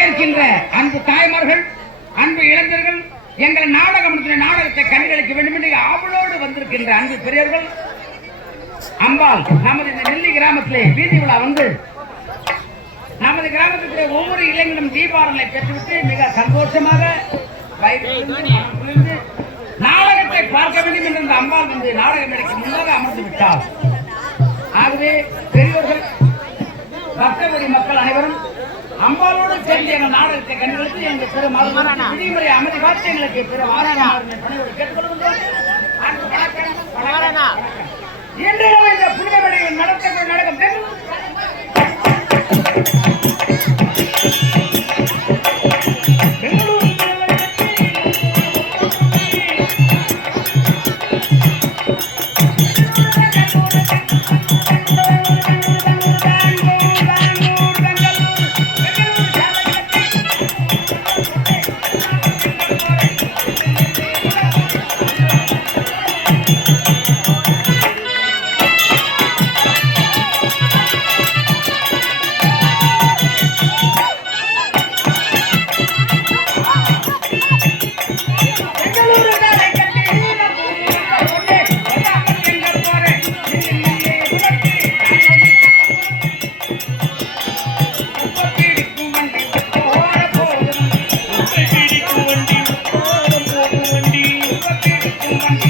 இருக்கின்ற அன்பு தாய்மார்கள் அன்பு இளைஞர்கள் எங்கள் நாடகம் நாடகத்தை கண்களுக்கு வேண்டும் என்று ஆவலோடு வந்திருக்கின்ற அன்பு பெரியவர்கள் அம்பாள் நமது இந்த நெல்லி கிராமத்திலே வீதி விழா வந்து நமது கிராமத்திலே ஒவ்வொரு இளைஞனும் தீபாவளை பெற்றுவிட்டு மிக சந்தோஷமாக நாடகத்தை பார்க்க வேண்டும் என்று இந்த அம்பாள் வந்து நாடக மேடைக்கு முன்னாக அமர்ந்து விட்டார் ஆகவே பெரியவர்கள் பக்தவரி மக்கள் அனைவரும் அம்பாளோடு சேர்ந்து எங்கள் நாடகத்தை கண்டுபிடித்து எங்கள் பெரும் விதிமுறை அமைதி பார்த்து எங்களுக்கு பெரும் வணக்கம். இன்று இந்த புனித மேடையில் நடத்தக்கூடிய Thank.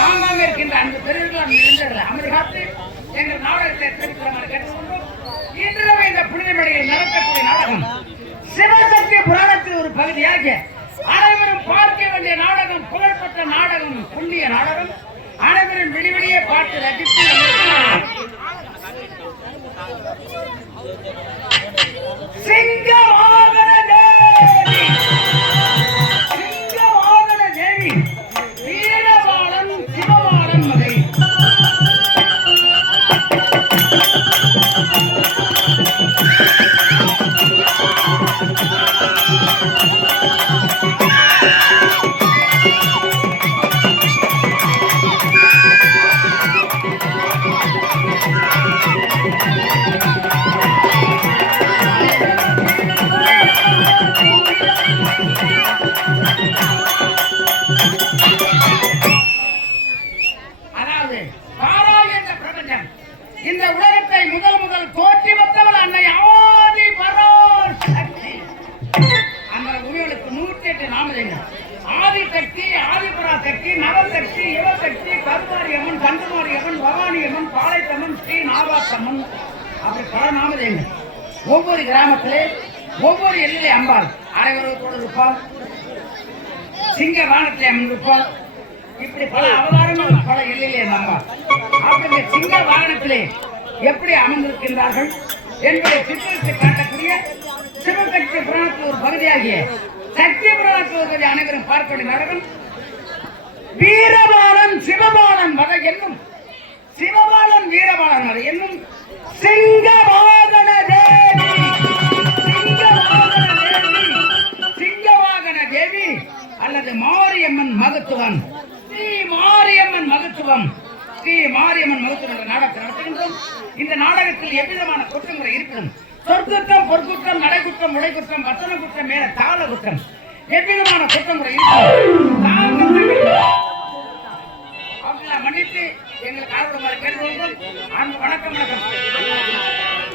ஆங்காங்கே இருக்கின்ற அந்த பெரியவர்கள் அந்த இளைஞர்கள் அமைதி காத்து எங்கள் நாடகத்தை தெரிவிக்கிறவர்கள் கேட்டுக்கொண்டோம் இன்றிரவு இந்த புனித மேடையில் நடத்தக்கூடிய நாடகம். சிவசக்தி புராணத்தில் ஒரு பகுதியாக அனைவரும் பார்க்க வேண்டிய நாடகம் புகழ்பெற்ற நாடகம் புண்ணிய நாடகம். அனைவரும் வெளிவெளியே பார்த்து ரசித்து நூற்றி எட்டு நாமதங்கள் ஆதிசக்தி சக்தி சக்தி நவசக்தி யுவசக்தி கருமாரியம்மன் கண்டுமாரியம்மன் பவானியம்மன் பாளையத்தம்மன் ஸ்ரீ நாகாத்தம்மன். அப்படி பல நாமதேங்க ஒவ்வொரு கிராமத்திலே ஒவ்வொரு எல்லை அம்பாள். அரைவரத்தோடு இருப்பாள். சிங்க வானத்தை இருப்பாள் இப்படி பல அவதாரங்கள் பல எல்லையிலே அம்பாள் அப்படி இந்த சிங்க வாகனத்திலே எப்படி அமர்ந்திருக்கின்றார்கள்? என்பதை சித்தரித்து காட்டக்கூடிய சிவசக்தி புராணத்தில் ஒரு பகுதியாகிய சத்தியபிரதாசோதரி அனைவரும் பார்ப்படி நரகன் வீரபாலன் சிவபாலன் வதை என்னும் சிவபாலன் வீரபாலன் வதை என்னும் சிங்கவாகன தேவி சிங்கவாகன தேவி அல்லது மாரியம்மன் மகத்துவம். ஸ்ரீ மாரியம்மன் மகத்துவம். ஸ்ரீ மாரியம்மன் மகத்துவம் என்ற நாடகத்தை நடத்துகின்றோம். இந்த நாடகத்தில் எவ்விதமான குற்றமுறை இருக்கும் சொற்குற்றம் பொற்குற்றம் நடைக்குற்றம் உடைக்குற்றம் வசன குற்றம் மேல தாள குற்றம் எவ்விதமான குற்றமுறை இருக்கணும் மன்னித்து எங்களுக்கு ஆர்வமாக கேட்டுக்கொள்வோம் அன்பு வணக்கம் வணக்கம்.